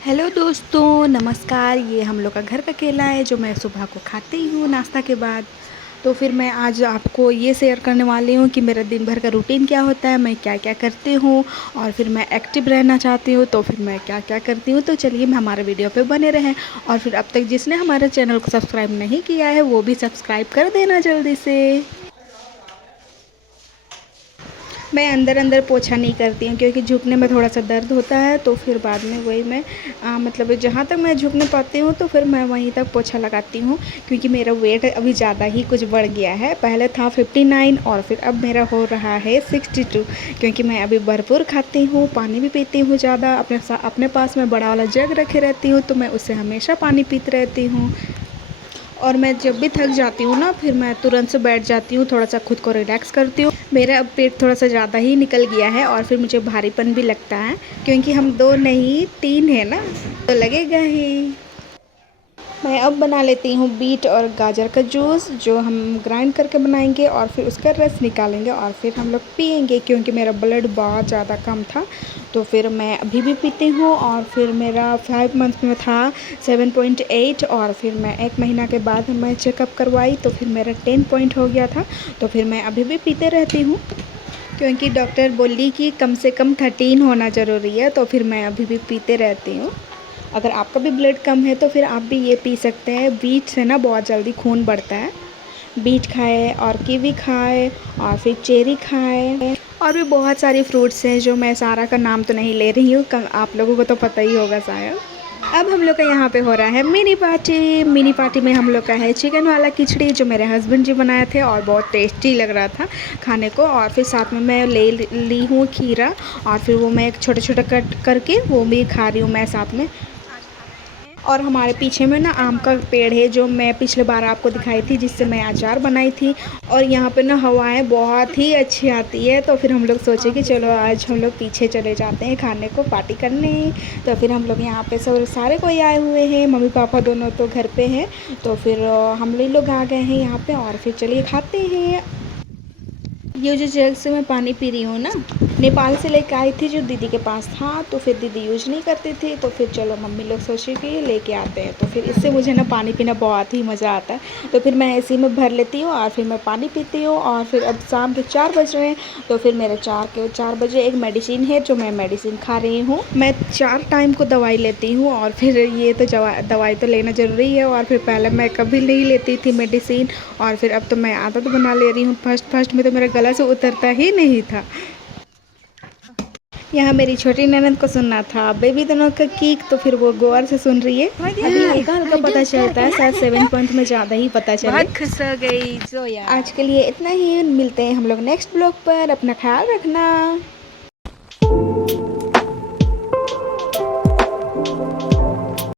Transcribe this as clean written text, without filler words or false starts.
Hello दोस्तों, नमस्कार। ये हम लोग का घर का केला है जो मैं सुबह को खाती हूँ नाश्ता के बाद। तो फिर मैं आज आपको ये शेयर करने वाली हूँ कि मेरा दिन भर का रूटीन क्या होता है, मैं क्या क्या करती हूँ और फिर मैं एक्टिव रहना चाहती हूँ तो फिर मैं क्या क्या करती हूँ। तो चलिए मैं हमारे वीडियो पे बने रहें। और फिर अब तक जिसने हमारे चैनल को सब्सक्राइब नहीं किया है वो भी सब्सक्राइब कर देना जल्दी से। मैं अंदर अंदर पोछा नहीं करती हूँ क्योंकि झुकने में थोड़ा सा दर्द होता है। तो फिर बाद में वही मैं मतलब जहाँ तक मैं झुक नहीं पाती हूँ तो फिर मैं वहीं तक पोछा लगाती हूँ। क्योंकि मेरा वेट अभी ज़्यादा ही कुछ बढ़ गया है, पहले था 59 और फिर अब मेरा हो रहा है 62। क्योंकि मैं अभी भरपूर खाती हूँ, पानी भी पीती हूँ ज़्यादा। अपने पास में बड़ा वाला जग रखे रहती हूँ तो मैं उससे हमेशा पानी पीती रहती हूँ। और मैं जब भी थक जाती हूँ ना फिर मैं तुरंत से बैठ जाती हूँ, थोड़ा सा खुद को रिलैक्स करती हूँ। मेरा अब पेट थोड़ा सा ज़्यादा ही निकल गया है और फिर मुझे भारीपन भी लगता है क्योंकि हम दो नहीं तीन है ना, तो लगेगा ही। मैं अब बना लेती हूँ बीट और गाजर का जूस जो हम ग्राइंड करके बनाएंगे और फिर उसका रस निकालेंगे और फिर हम लोग पियेंगे। क्योंकि मेरा ब्लड बहुत ज़्यादा कम था तो फिर मैं अभी भी पीती हूँ। और फिर मेरा 5 मंथ में था 7.8 और फिर मैं 1 महीना के बाद मैं चेकअप करवाई तो फिर मेरा 10 पॉइंट हो गया था। तो फिर मैं अभी भी पीते रहती हूँ क्योंकि डॉक्टर बोली कि कम से कम 13 होना ज़रूरी है। तो फिर मैं अभी भी पीते रहती हूँ। अगर आपका भी ब्लड कम है तो फिर आप भी ये पी सकते हैं। बीट से ना बहुत जल्दी खून बढ़ता है। बीट खाएं और कीवी खाएं और फिर चेरी खाएं और भी बहुत सारी फ्रूट्स हैं जो मैं सारा का नाम तो नहीं ले रही हूँ, आप लोगों को तो पता ही होगा शायद। अब हम लोग का यहाँ पे हो रहा है मिनी पार्टी। मिनी पार्टी में हम लोग का है चिकन वाला खिचड़ी जो मेरे हस्बैंड जी बनाए थे और बहुत टेस्टी लग रहा था खाने को। और फिर साथ में मैं ले ली हूँ खीरा और फिर वो मैं एक छोटे छोटे कट करके वो भी खा रही हूँ मैं साथ में। और हमारे पीछे में ना आम का पेड़ है जो मैं पिछले बार आपको दिखाई थी, जिससे मैं अचार बनाई थी। और यहाँ पे ना हवाएं बहुत ही अच्छी आती है तो फिर हम लोग सोचे कि चलो आज हम लोग पीछे चले जाते हैं खाने को, पार्टी करने। तो फिर हम लोग यहाँ पे सब सारे कोई आए हुए हैं, मम्मी पापा दोनों तो घर पे हैं। तो फिर हम लोग आ गए हैं यहाँ पे और फिर चलिए खाते हैं। ये जो जग से मैं पानी पी रही हूँ ना, नेपाल से लेके आई थी जो दीदी के पास था। तो फिर दीदी यूज नहीं करती थी तो फिर चलो मम्मी लोग सोचे कि लेके आते हैं। तो फिर इससे मुझे ना पानी पीना बहुत ही मज़ा आता है। तो फिर मैं इसी में भर लेती हूँ और फिर मैं पानी पीती हूँ। और फिर अब शाम के 4 बज रहे हैं तो फिर मेरे 4 बजे एक मेडिसिन है जो मैं मेडिसिन खा रही हूँ। मैं 4 टाइम को दवाई लेती हूँ और फिर ये तो दवाई तो लेना ज़रूरी है। और फिर पहले मैं कभी नहीं लेती थी मेडिसिन और फिर अब तो मैं आदत बना ले रही हूँ। फर्स्ट में तो मेरा गला से उतरता ही नहीं था। यहाँ मेरी छोटी ननद को सुनना था बेबी दोनों का किक तो फिर वो गौर से सुन रही है। अभी हल्का हल्का पता चलता है, शायद 7 पॉइंट में ज़्यादा ही पता चले। बहुत खुश हो गई जो यार। आज के लिए इतना ही, मिलते हैं हम लोग नेक्स्ट ब्लॉग पर। अपना ख्याल रखना।